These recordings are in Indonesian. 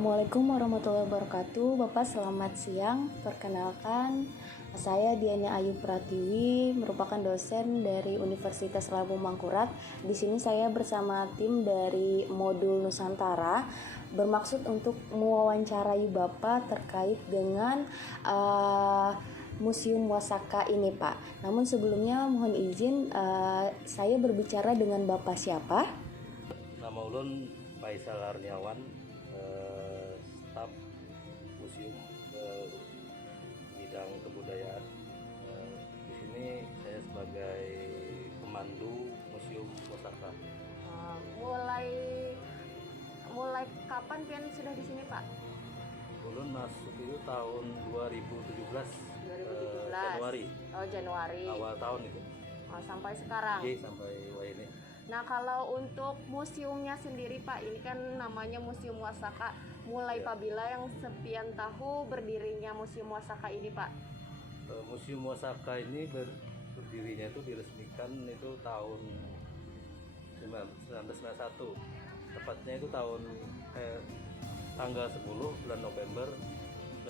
Assalamualaikum warahmatullahi wabarakatuh. Bapak selamat siang. Perkenalkan, saya Diana Ayu Pratiwi, merupakan dosen dari Universitas Lampung Mangkurat. Di sini saya bersama tim dari Modul Nusantara bermaksud untuk mewawancarai Bapak terkait dengan Museum Wasaka ini, Pak. Namun sebelumnya mohon izin, saya berbicara dengan Bapak siapa? Nama ulun Faisal Arniawan, staf museum bidang kebudayaan. Di sini saya sebagai pemandu Museum Wasaka. Mulai kapan pian sudah di sini, Pak? Ulun masuk itu tahun 2017, 2017. Januari. Oh, Januari. Awal tahun itu. Oh, sampai sekarang. Jadi sampai ini. Nah, kalau untuk museumnya sendiri, Pak, ini kan namanya Museum Wasaka. Mulai pabila yang sepian tahu berdirinya Museum Wasaka ini, Pak? Museum Wasaka ini berdirinya itu diresmikan itu tahun 1991. Tepatnya itu tanggal 10 bulan November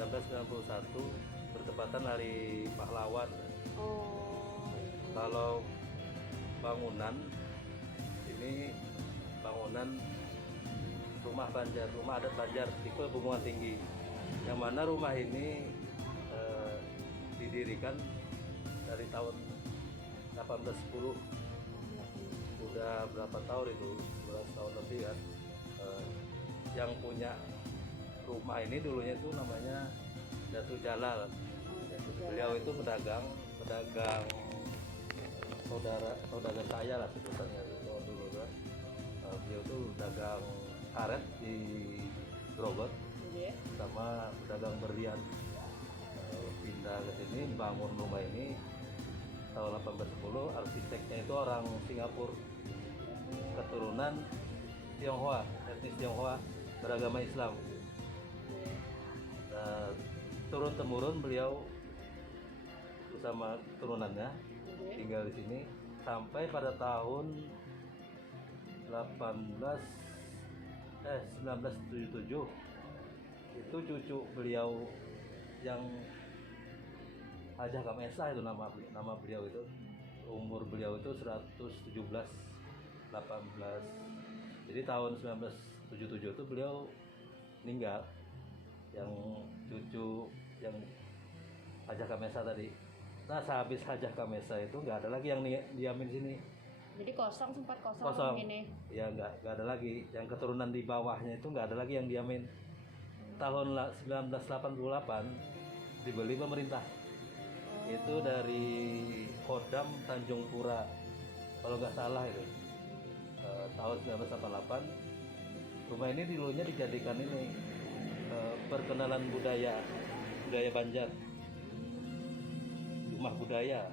1991, bertepatan Hari Pahlawan. Oh. Kalau bangunan ini bangunan rumah adat Banjar tipe Bunguan Tinggi, yang mana rumah ini didirikan dari tahun 1810. Udah berapa tahun itu, 11 tahun lebih kan. Yang punya rumah ini dulunya itu namanya Datu Jalal. Beliau itu pedagang saudara kaya lah sebutannya dulu kan. Beliau tuh dagang karet di Grogol, sama pedagang berlian. Pindah ke sini bangun rumah ini tahun 1810. Arsiteknya itu orang Singapura, keturunan Tionghoa, etnis Tionghoa, beragama Islam. Turun temurun beliau bersama turunannya tinggal di sini sampai pada tahun 1977. Itu cucu beliau yang Hajah Kamesa, itu nama beliau itu. Umur beliau itu 117 18. Jadi tahun 1977 itu beliau meninggal, yang cucu yang Hajah Kamesa tadi. Nah, sehabis Hajah Kamesa itu nggak ada lagi yang diamin sini. Jadi sempat kosong ini. Ya nggak ada lagi. Yang keturunan di bawahnya itu nggak ada lagi yang diamin. Tahun 1988 dibeli pemerintah. Itu dari Kodam Tanjung Pura, kalau nggak salah itu. Tahun 1988 rumah ini dulunya dijadikan ini perkenalan budaya Banjar, rumah budaya.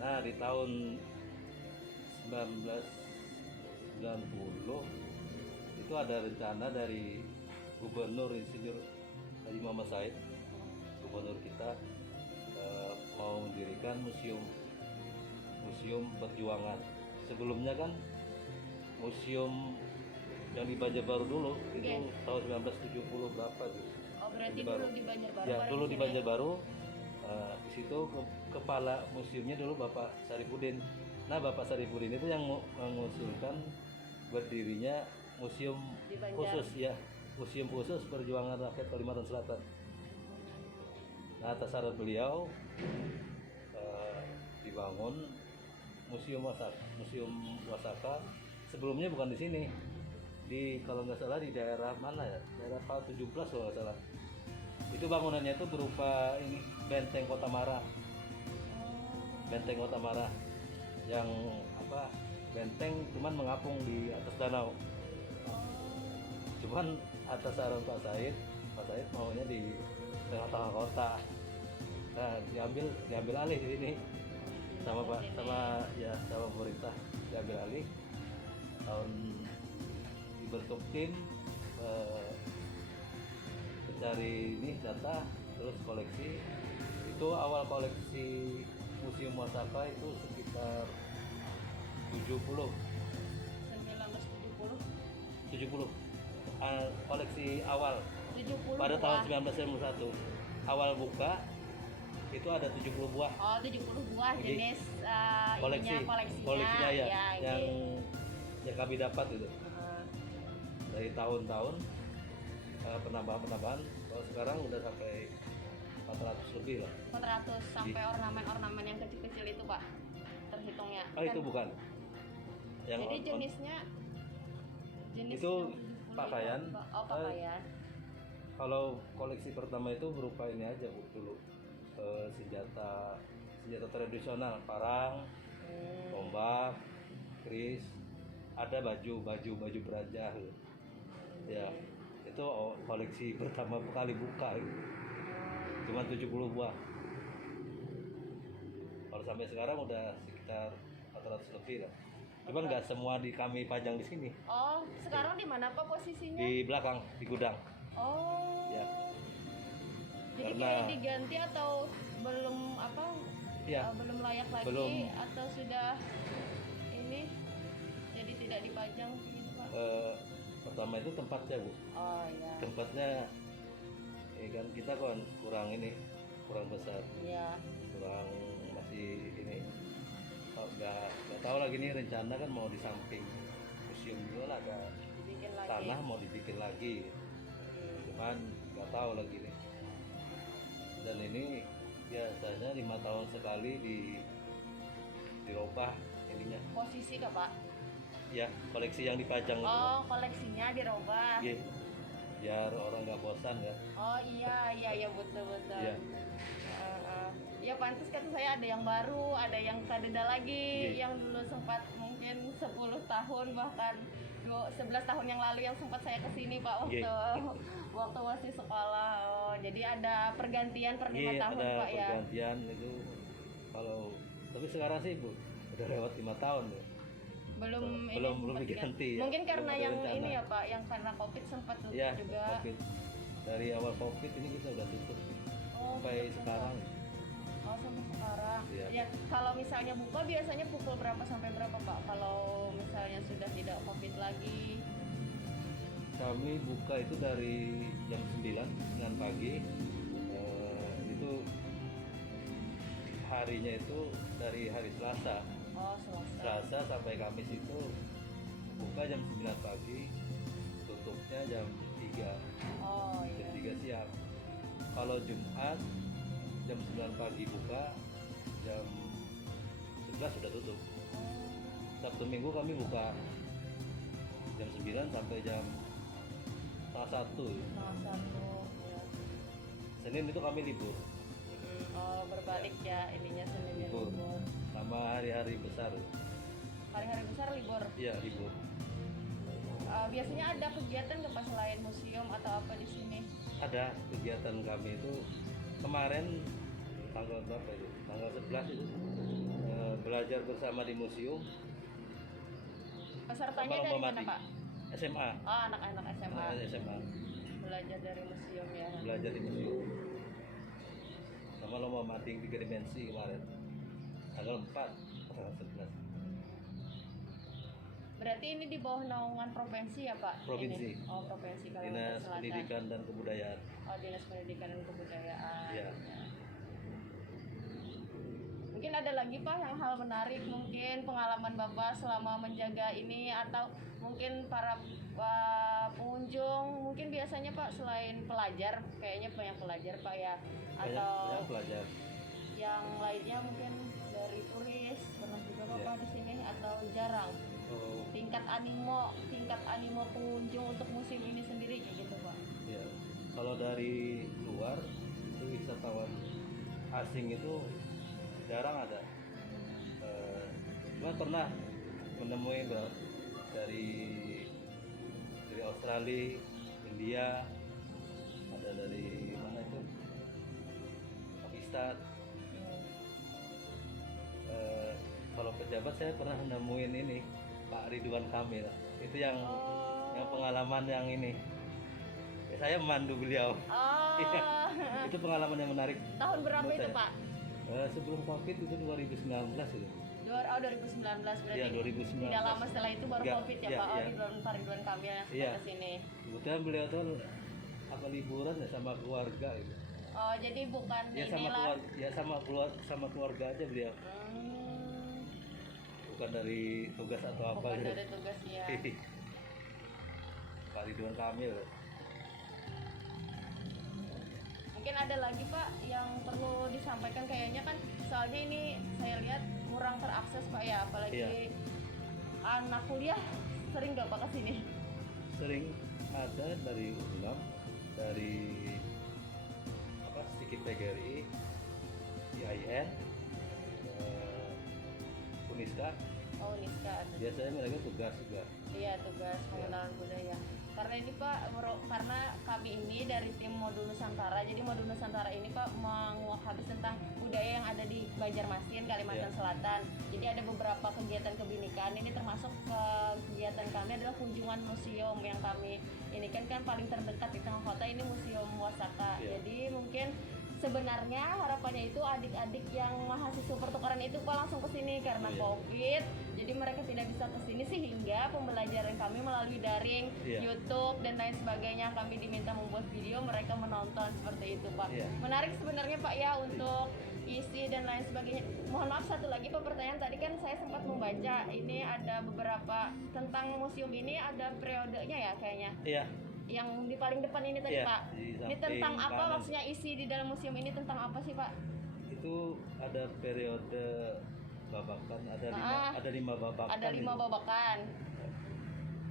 Nah, di tahun 1990 itu ada rencana dari Gubernur Insinyur Haji Muhammad Said, gubernur kita, mau mendirikan museum perjuangan. Sebelumnya kan museum yang di Banjarbaru dulu itu tahun 1970 berapa tuh. Oh, berarti dulu di Banjarbaru. Ya, dulu di Banjarbaru. Di situ kepala museumnya dulu Bapak Saripudin. Nah, Bapak Saripudin itu yang mengusulkan berdirinya museum khusus, ya, museum khusus perjuangan rakyat Kalimantan Selatan. Nah, atas saran beliau dibangun Museum Wasaka. Sebelumnya bukan di sini, kalau nggak salah di daerah mana ya, daerah Pal 17 kalau nggak salah. Itu bangunannya itu berupa ini benteng Kota Marah, yang benteng cuman mengapung di atas danau. Cuman atas saran Pak Said maunya di tengah-tengah kota. Nah, diambil alih di sini sama pemerintah, diambil alih. Tahun dibentuk tim mencari ini data, terus koleksi. Itu awal koleksi Museum Wasaka itu sekitar 70. 1970. koleksi awal 70 pada buah. tahun 1991. Awal buka itu ada 70 buah Oh, 70 buah Jadi, jenis koleksinya ya, yang ini. yang kami dapat itu Heeh. dari tahun-tahun penambahan. Kalau sekarang udah sampai 400 lebih lah. 400 sampai ornamen-ornamen yang kecil-kecil itu, Pak. Terhitungnya. Itu bukan. Yang Jadi jenisnya jenis itu yang 70 pakaian. itu apa? Oh, pakaian. Kalau koleksi pertama itu berupa ini aja Bu dulu. Senjata tradisional, parang, tombak, keris, ada baju berajah gitu. Ya, itu koleksi pertama kali buka gitu. Cuma 70 buah. Kalau sampai sekarang udah sekitar 400 lebih lah. Cuman nggak semua kami pajang di sini. Oh, sekarang di mana Pak posisinya? Di belakang, di gudang. Oh. Ya. Jadi Karena- kayak diganti atau belum Ya, belum layak lagi belum. atau sudah ini jadi tidak dipajang gitu, Pak? Pertama itu tempatnya Bu. Oh ya. Tempatnya kan kita kan kurang besar, Iya. kurang masih ini. Nggak tahu lagi nih rencana kan mau di samping museum juga lah ada Dibikin lagi. tanah mau dibikin lagi. Cuman nggak tahu lagi nih. Dan ini biasanya 5 tahun sekali dirubah ininya. Posisi Kak, Pak? Ya, koleksi yang dipajang itu. Oh, koleksinya dirubah. Iya. Biar orang nggak bosan kan. Oh iya betul. Iya. Ya pantas kan saya ada yang baru, ada yang kadeda lagi, Iya. yang dulu sempat mungkin 10 tahun bahkan 11 tahun yang lalu yang sempat saya kesini Pak waktu Iya. waktu masih sekolah. Oh, jadi ada pergantian per 5 Iya, tahun ada Pak ya. pergantian itu. Tapi sekarang sih Bu, udah lewat 5 tahun tuh. Belum belum sempat diganti ya. Mungkin karena Belum ada yang rencana. ini ya Pak, yang karena Covid sempat tutup Iya, juga. COVID. Dari awal COVID ini kita udah tutup Oh, sampai tutup sekarang. Oh, sampai sekarang. Iya. Ya, kalau misalnya buka biasanya pukul berapa sampai berapa, Pak? Kalau misalnya sudah tidak Covid lagi. Kami buka itu dari jam 9 pagi. Itu harinya itu dari hari Selasa. Oh, Selasa. Selasa sampai Kamis itu buka jam 9 pagi, tutupnya jam 3. Oh, iya. Jam 3 siang. Kalau Jumat jam 9 pagi buka, jam 11 sudah tutup. Sabtu Minggu kami buka jam 9 sampai jam setengah 1. Selasa tuh. Ya. Senin itu kami libur. Oh, berbalik ya ininya Senin Libur. libur. Sama hari-hari besar. Hari-hari besar libur. Iya, libur. Biasanya ada kegiatan nggak Pak selain museum atau apa di sini? Ada kegiatan kami itu kemarin tanggal berapa itu? Tanggal 11 itu belajar bersama di museum. Pesertanya Sama dari lomba mana mati. Pak? SMA. Oh, anak-anak SMA. SMA. Belajar dari museum ya. Belajar di museum. Sama lomba mating 3 dimensi kemarin. Tanggal 4 tanggal 11. Berarti ini di bawah naungan provinsi ya Pak? Provinsi. Ini? Oh, provinsi Kalimantan Dinas Selatan. Pendidikan dan Kebudayaan. Oh, Dinas Pendidikan dan Kebudayaan. Iya. Mungkin ada lagi Pak yang hal menarik mungkin pengalaman Bapak selama menjaga ini atau mungkin para pengunjung mungkin biasanya Pak selain pelajar kayaknya banyak pelajar Pak ya atau Banyak pelajar. yang lainnya mungkin dari turis pernah juga Bapak Iya. di sini atau jarang Oh, tingkat animo pengunjung untuk musim ini sendiri kayak gitu Pak. ya. Kalau dari luar itu wisatawan asing itu jarang ada. Cuma pernah menemui dari Australia, India, ada dari mana itu, Pakistan. Kalau pejabat saya pernah nemuin ini Pak Ridwan Kamil. Itu yang pengalaman yang ini. Saya memandu beliau. Oh, Iya. Itu pengalaman yang menarik. tahun berapa Menurut itu saya. Pak? Sebelum COVID itu 2019 itu. 2019 Oh 2019 berarti. Iya 2019. Tidak lama setelah itu baru Nggak, COVID ya iya, Pak. Oh iya. Pak Ridwan Kamil yang sempat Iya. kesini. Kebetulan beliau tuh apa liburan ya sama keluarga gitu. Oh jadi bukan Ya sama inilah. keluarga, ya sama keluarga aja beliau. Bukan dari tugas atau apa Bukan gitu. dari tugas ya. Pak Ridwan Kamil. Mungkin ada lagi Pak yang perlu disampaikan kayaknya kan soalnya ini saya lihat kurang terakses Pak ya, apalagi Iya. anak kuliah sering nggak Pak kesini? Sering ada dari UNAM, dari apa sedikit PGRI, IAIN, Uniska. Oh Niska ada. Biasanya mereka tugas juga. Iya tugas pengenalan budaya. Karena ini Pak, karena kami ini dari tim Modul Nusantara. Jadi Modul Nusantara ini Pak menghabis tentang budaya yang ada di Banjarmasin, Kalimantan Iya. Selatan. Jadi ada beberapa kegiatan kebinekaan. Ini termasuk kegiatan kami adalah kunjungan museum yang kami ini kan paling terdekat di tengah kota ini Museum Wasaka. Iya. Jadi mungkin sebenarnya harapannya itu adik-adik yang mahasiswa pertukaran itu Pak langsung ke sini karena Iya. COVID. Jadi mereka tidak bisa ke sini sehingga pembelajaran kami melalui daring, Iya. YouTube dan lain sebagainya. Kami diminta membuat video, mereka menonton seperti itu, Pak. Iya. Menarik sebenarnya Pak ya untuk isi dan lain sebagainya. Mohon maaf satu lagi Pak pertanyaan tadi kan saya sempat membaca ini ada beberapa tentang museum ini ada periodenya ya kayaknya. Iya. Yang di paling depan ini tadi Iya, Pak. di Ini samping tentang apa kanan. maksudnya isi di dalam museum ini tentang apa sih Pak? Itu ada periode babakan, ada lima babakan. Ada 5 itu. babakan.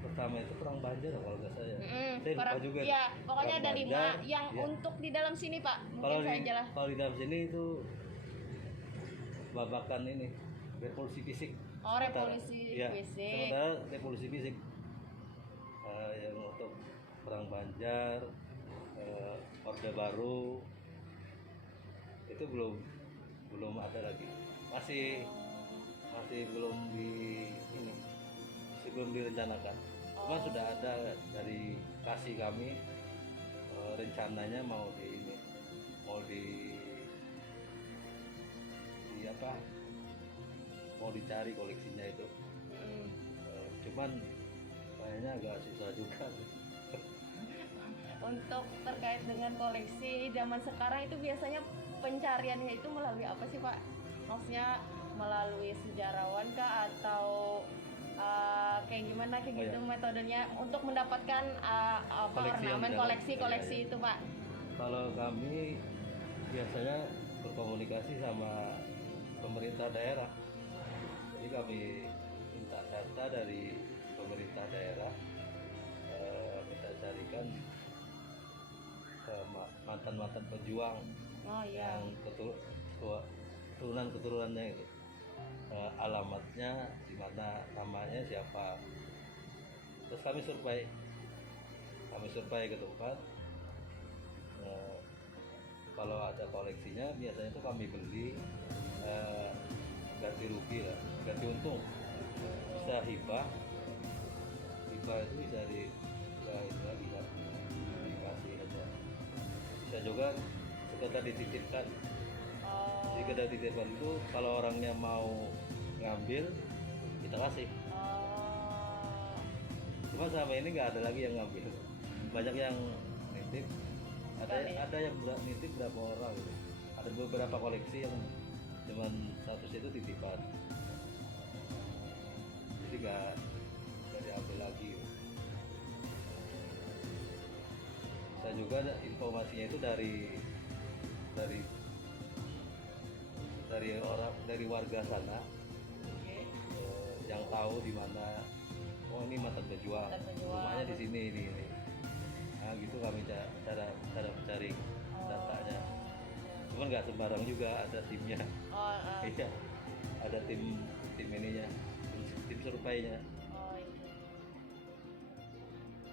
Pertama itu perang Banjar kalau nggak saya. Saya lupa Perang- juga. Ya, pokoknya Perang ada 5 Banjar, yang ya. untuk di dalam sini Pak. Kalau Mungkin saya di, jelas. kalau di dalam sini itu babakan ini revolusi fisik. Oh, revolusi Iya, fisik. sementara revolusi fisik yang untuk perang Banjar, Orde Baru itu belum ada lagi. Masih belum ini masih belum direncanakan. Cuma sudah ada dari kasih kami rencananya mau di apa mau dicari koleksinya itu. Cuman kayaknya agak susah juga. Untuk terkait dengan koleksi zaman sekarang itu biasanya pencariannya itu melalui apa sih Pak? Maksudnya melalui sejarawan kah atau kayak gimana kayak Oh, gitu ya. metodenya untuk mendapatkan Koleksi yang ornamen di dalam. koleksi Iya, iya. itu Pak? Kalau kami biasanya berkomunikasi sama pemerintah daerah. Jadi kami minta data dari pemerintah daerah, minta carikan mantan-mantan pejuang Oh iya. yang keturunan-keturunannya itu. Alamatnya di mana, namanya siapa. Terus kami survei ke tempat. Kalau ada koleksinya biasanya itu kami beli, ganti rugi lah, ganti untung. Bisa hibah itu bisa ini lagi kan, dikasih aja. Bisa juga sekedar dititipkan. Oh, Jadi sekedar dititipkan itu kalau orangnya mau ngambil kita kasih. oh. Cuma selama ini nggak ada lagi yang ngambil. Banyak yang nitip. Sekali. Ada yang nitip berapa orang gitu. Ada beberapa koleksi yang cuman status itu titipan. Jadi nggak diambil lagi. Bisa juga informasinya itu dari warga sana. Oke. Yang tahu di mana, oh ini mantan pejuang, Mantan pejuang. rumahnya di sini ini. Nah gitu kami cara mencari datanya. Cuman nggak sembarang juga, ada timnya. Oh, Iya, ada tim ininya, tim surveinya. oh iya.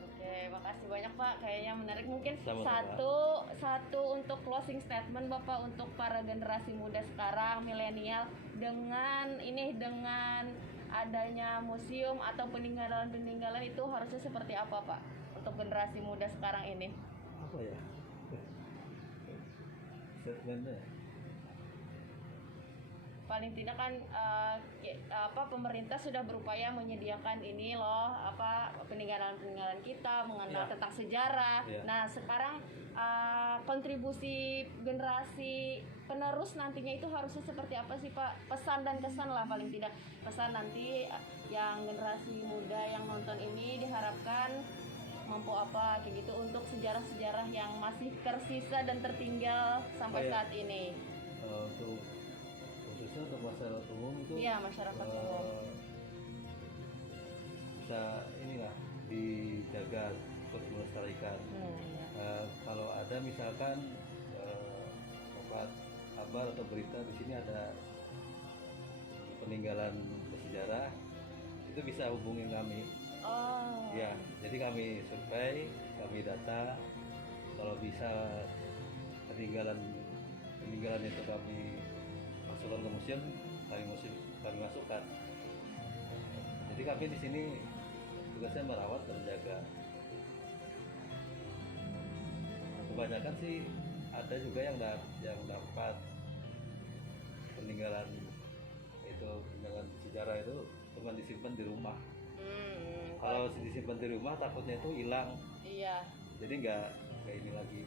Oke, makasih banyak Pak. Kayaknya menarik. Mungkin Sama-sama. satu untuk closing statement Bapak untuk para generasi muda sekarang, milenial dengan adanya museum atau peninggalan-peninggalan itu harusnya seperti apa Pak untuk generasi muda sekarang ini? Apa ya? Statementnya paling tidak kan pemerintah sudah berupaya menyediakan ini loh, peninggalan-peninggalan kita, mengenal Iya. tentang sejarah. Iya. Nah, sekarang kontribusi generasi penerus nantinya itu harusnya seperti apa sih Pak? Pesan dan kesan lah paling tidak. Pesan nanti yang generasi muda yang nonton ini diharapkan mampu apa kayak gitu untuk sejarah-sejarah yang masih tersisa dan tertinggal sampai Oh, iya. saat ini. Untuk khususnya untuk masyarakat umum itu Iya, masyarakat umum. bisa inilah dijaga untuk melestarikan. Kalau ada misalkan dapat kabar atau berita di sini ada peninggalan bersejarah, itu bisa hubungin kami. Oh. Ya, jadi kami survei, kami data, kalau bisa peninggalan itu kami masukkan ke museum, kami masukkan. Jadi kami di sini tugasnya merawat dan jaga. Kebanyakan sih ada juga yang dapat peninggalan sejarah itu cuma disimpan di rumah. Kalau disimpan di rumah takutnya itu hilang. Iya. Jadi nggak ini lagi,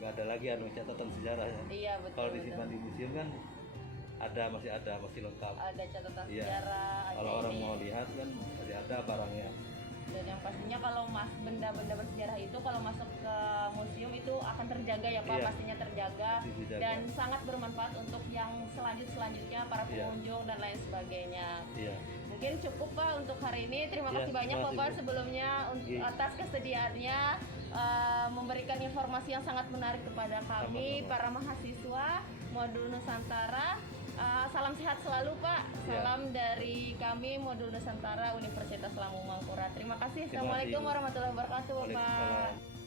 nggak ada lagi catatan sejarahnya. Iya, betul. Kalau disimpan di museum kan masih lengkap. Ada catatan Iya. sejarah. Kalau orang mau lihat kan masih ada barangnya. Dan yang pastinya kalau benda-benda bersejarah itu kalau masuk ke museum itu akan terjaga ya Pak, Iya. pastinya terjaga Pasti dijaga. dan sangat bermanfaat untuk yang selanjutnya para Iya. pengunjung dan lain sebagainya. Iya. Mungkin cukup Pak untuk hari ini. Terima Iya, kasih banyak terima kasih, Bapak Bu. sebelumnya Iya. atas kesediaannya memberikan informasi yang sangat menarik kepada kami Sama-sama. para mahasiswa Modul Nusantara. Salam sehat selalu Pak. Iya. Salam dari kami Modul Nusantara Universitas Lampung Mangkurat. Terima kasih. Terima kasih, Assalamualaikum Bu. warahmatullahi wabarakatuh Bapak. Waalaikumsalam.